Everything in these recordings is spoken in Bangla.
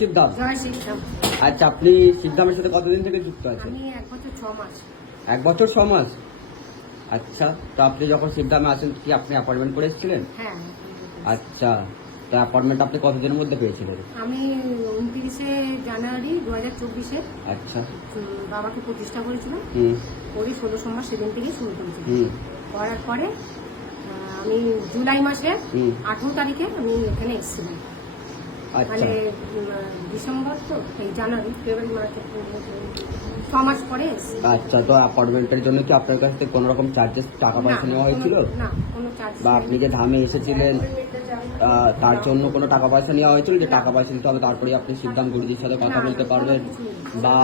সিদ্ধার্থ। আচ্ছা, আপনি সিদ্ধামের সাথে কতদিন থেকে যুক্ত আছেন? আমি 1 বছর 6 মাস। 1 বছর 6 মাস। আচ্ছা, তো আপনি যখন সিদ্ধামে আসেন কি আপনি অ্যাপয়েন্টমেন্ট করে এসেছিলেন? হ্যাঁ। আচ্ছা, তো অ্যাপয়েন্টমেন্ট আপনি কতদিনের মধ্যে পেয়েছিলেন? আমি 29শে জানুয়ারি 2024-এ আচ্ছা, বাবাকে প্রতিষ্ঠা করেছিলাম। করে 16 সোমবার সেদিন থেকেই শুরু করেছিলাম। করার পরে আমি জুলাই মাসে 18 তারিখে আমি এখানে এসেছিলাম। মানে ডিসেম্বর তো এই জানুয়ারি ফেব্রুয়ারি মার্চ 6 মাস পরে এসেছি। আচ্ছা, তো অ্যাপয়েন্টমেন্টের জন্য কি আপনার কাছ থেকে কোনো রকম চার্জেস টাকা পয়সা নেওয়া হয়েছিল? না, কোনো চার্জ। বা আপনি যে ধামে এসেছিলেন তার জন্য কোনো টাকা পয়সা নেওয়া হয়েছিল যে টাকা পয়সা দিতে হবে তারপরে আপনি সিদ্ধান্ত গুরুজির সাথে কথা বলতে পারবেন? বা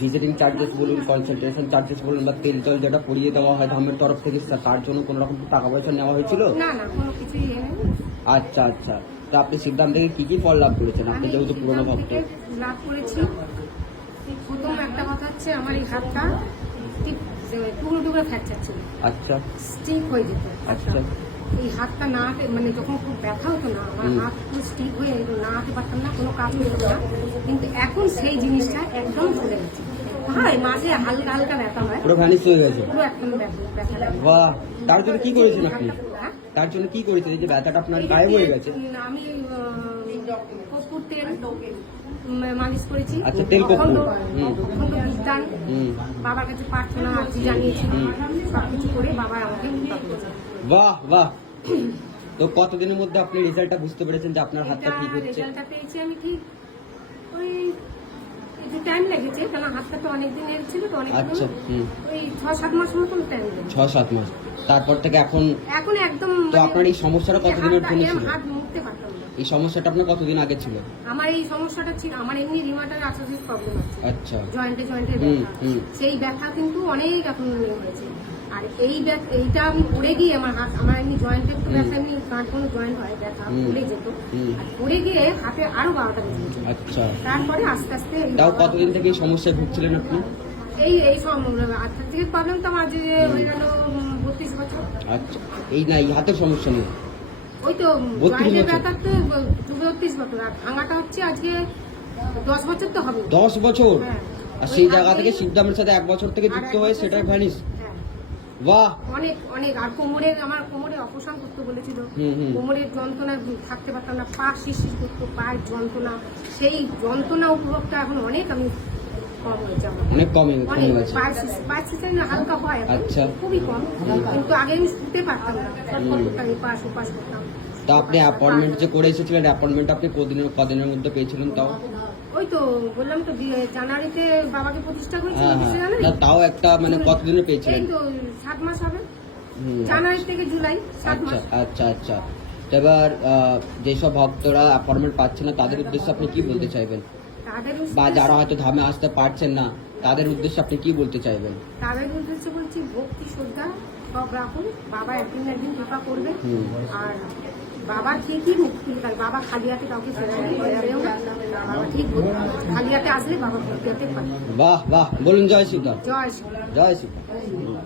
ভিজিটিং চার্জেস বলুন, কনসালটেশন চার্জেস বলুন, বা তেল জল যেটা পরিয়ে দেওয়া হয় ধামের তরফ থেকে তার জন্য কোনো রকম টাকা পয়সা নেওয়া হয়েছিল? না, কোনো কিছুই নেই। আচ্ছা আচ্ছা, তো আপনি সিদ্ধান্ত থেকে কি কি ফল লাভ করেছেন? আপনি যেহেতু পুরনো ভক্ত। লাভ করেছি, প্রথম একটা কথা হচ্ছে আমার এই হাতটা টুকরো ফ্র্যাকচার ছিল। আচ্ছা, স্টিক হয়ে যেত। আচ্ছা, এই হাতটা না মানে যখন খুব ব্যথা হতো না, আমার হাত পুরো স্টিক হয়ে না হাতে পারতাম না, কোনো কাজ হতো না। কিন্তু এখন সেই জিনিসটা একদম চলে গেছে। হয় মাঝে হালকা হালকা ব্যথা হয়, পুরো ভ্যানিশ হয়ে গেছে। পুরো একদম ব্যথা লাগে। বাহ, তার জন্য কি করেছেন আপনি? তার জন্য কি করেছেন এই যে ব্যথাটা আপনার গায়েব হয়ে গেছে? আমি কর্পূর তেল মালিশ করেছি। আচ্ছা, তেল কর্পূর। অখণ্ড বিদ্যান, বাবার কাছে প্রার্থনা আর্জি জানিয়েছি, সবকিছু করে বাবা আমাকে কৃপা করেছে। বাহ বাহ। তো কতদিনের মধ্যে আপনি রেজাল্টটা বুঝতে পেরেছেন যে আপনার হাতটা ঠিক হচ্ছে? রেজাল্টটা পেয়েছি আমি ঠিক ওই একটু টাইম লেগেছে, কারণ হাতটা তো অনেকদিন ছিল তো, অনেক। আচ্ছা, ওই 6-7 মাস মতন টাইম লেগেছে। 6-7 মাস। তারপর থেকে এখন একদম। তো আপনার এই সমস্যাটা কতদিনের জন্য ছিল? হাত মুড়তে পারতাম না। এই সমস্যাটা আপনার কতদিন আগে ছিল? আমার এই সমস্যাটা ছিল, আমার এমনি রিমাটার আর্থ্রাইটিস প্রবলেম আছে। আচ্ছা, জয়েন্টে ব্যথা। সেই ব্যথা কিন্তু অনেক এখন হয়েছে। আর এইটা আমি পড়ে গিয়ে আমার এমনি জয়েন্টের তো ব্যথা, এমনি গাঁট কোনো জয়েন্ট হয় ব্যথা পড়ে যেত, আর পড়ে গিয়ে হাতে আরো 12টা বেজে। আচ্ছা, তারপরে আস্তে আস্তে তাও কতদিন থেকে এই সমস্যায় ভুগছিলেন আপনি? এই আর্থ্রাইটিস প্রবলেম তো আমার যে হয়ে গেল 32 বছর। আচ্ছা, এই না, এই হাতের সমস্যা নেই? ওই তো জয়েন্টের ব্যথা তো 32 বছর, আর ভাঙাটা হচ্ছে আজকে 10 বছর তো হবে। 10 বছর? হ্যাঁ। আর সেই জায়গা থেকে সিদ্ধামের সাথে 1 বছর থেকে যুক্ত হয়ে সেটাই ভ্যানিশ। বাহ, অনেক। আর আমার কোমরে অপারেশন করতে বলেছিল। কোমরের যন্ত্রণা থাকতে পারতাম না, পা শিরশির করতো, পায়ের যন্ত্রণা, সেই যন্ত্রণা উপভোগটা এখন অনেক আমি কম হয়েছে। অনেক কমে গেছে। পায়ের শিরশির হালকা হয়, আচ্ছা, খুবই কম। কিন্তু আগে আমি শুতে পারতাম না, পাশ ওপাশ করতাম। তা আপনি অ্যাপয়েন্টমেন্ট যে করে এসেছিলেন, অ্যাপয়েন্টমেন্ট আপনি কদিনের মধ্যে পেয়েছিলেন তাও? ওই তো বললাম তো জানুয়ারিতে বাবাকে প্রতিষ্ঠা করেছি। না, তাও একটা মানে কতদিনে পেয়েছিলেন? এই তো 7 মাস হবে, জানুয়ারি থেকে জুলাই 7 মাস। আচ্ছা আচ্ছা। এবার যেসব ভক্তরা অ্যাপয়েন্টমেন্ট পাচ্ছে না তাদের উদ্দেশ্যে আপনি কি বলতে চাইবেন? বা যারা হয়তো ধামে আসতে পারছেন না তাদের উদ্দেশ্যে আপনি কি বলতে চাইবেন? তাদের উদ্দেশ্যে বলছি, ভক্তি শ্রদ্ধা সব রাখুন, বাবা একদিন কৃপা করবে। আর বাবা ঠিকই মুক্তি, বাবা খালি হাতে কাউকে ফেরাবেও না, বাবা ঠিক খালি হাতে আসলে বাবা ভক্তি হাতে পাবে। বাহ বাহ, বলুন জয় শ্রীরাম। জয় শ্রী। জয় শ্রীরাম।